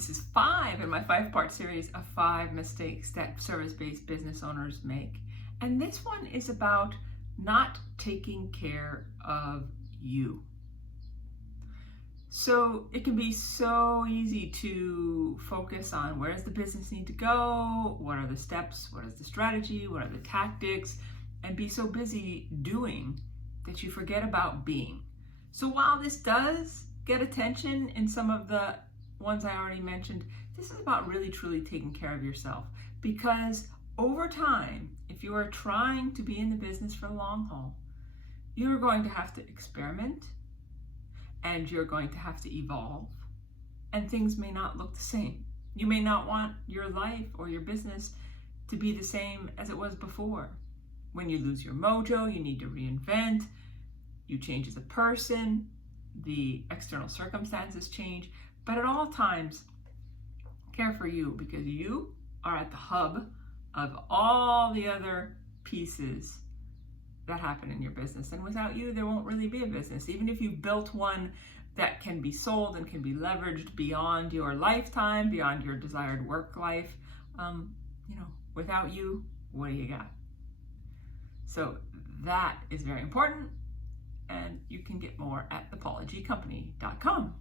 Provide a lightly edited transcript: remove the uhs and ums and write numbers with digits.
This is 5 in my 5-part series of 5 mistakes that service-based business owners make. And this one is about not taking care of you. So it can be so easy to focus on where does the business need to go, what are the steps, what is the strategy, what are the tactics, and be so busy doing that you forget about being. So while this does get attention in some of the ones I already mentioned, this is about really truly taking care of yourself, because over time, if you are trying to be in the business for the long haul, you're going to have to experiment and you're going to have to evolve, and things may not look the same. You may not want your life or your business to be the same as it was before. When you lose your mojo, you need to reinvent, you change as a person, the external circumstances change, but at all times, care for you, because you are at the hub of all the other pieces that happen in your business. And without you, there won't really be a business. Even if you've built one that can be sold and can be leveraged beyond your lifetime, beyond your desired work life, without you, what do you got? So that is very important. And you can get more at thepauligcompany.com.